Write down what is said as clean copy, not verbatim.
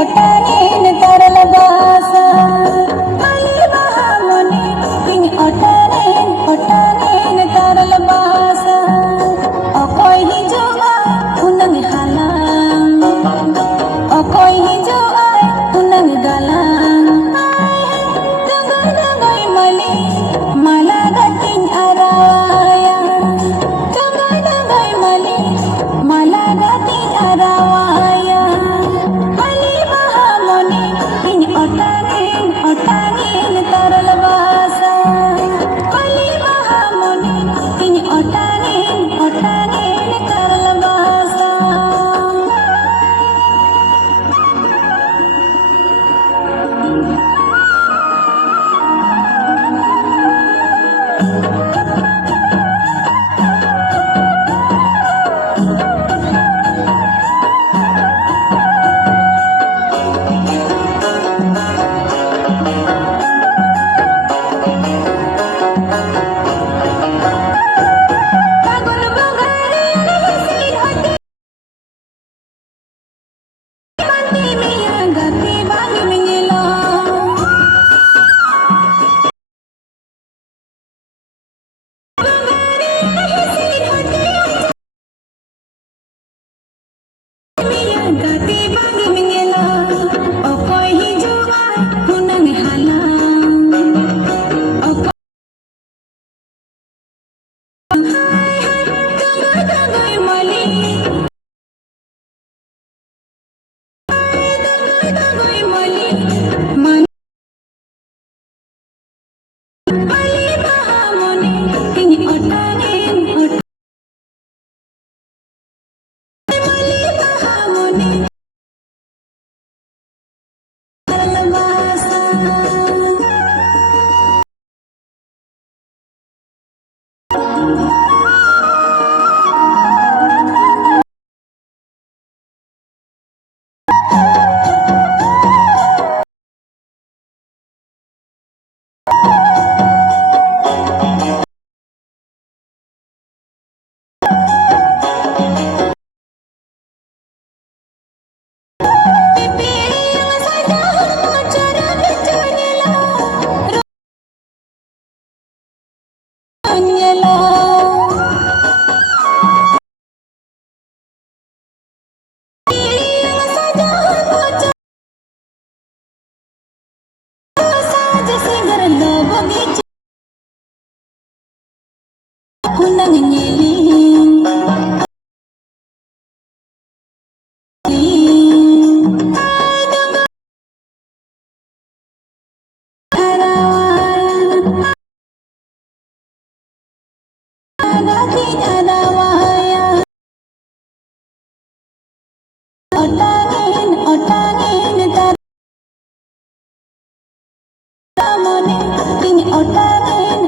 otangin taral basa ali bahamone ting otangin taral basa okoy hijo unang halang okoy hijo unang galang dagoy dagoy mali malagating araya dagoy dagoy mali malagating arawaya ali bahamone ting otangin taral basa ali bahamone ting otangin taral basa Pagod bugari nihisin hati mati miyagati bagi mingilo bugari nihisin hati miyagati bagi mingilo okoy hijo unang halang okoy dagoy dagoy mali dagoy mali man ali bahamone ting otangin ali bahamone taral basa pipili ang sa dahon mo cara bicara nyelo pipili ang sa dahon mo cara saja sigar lobo bicara unang nyeling arawan agating arawaya otangin taramone ting otangin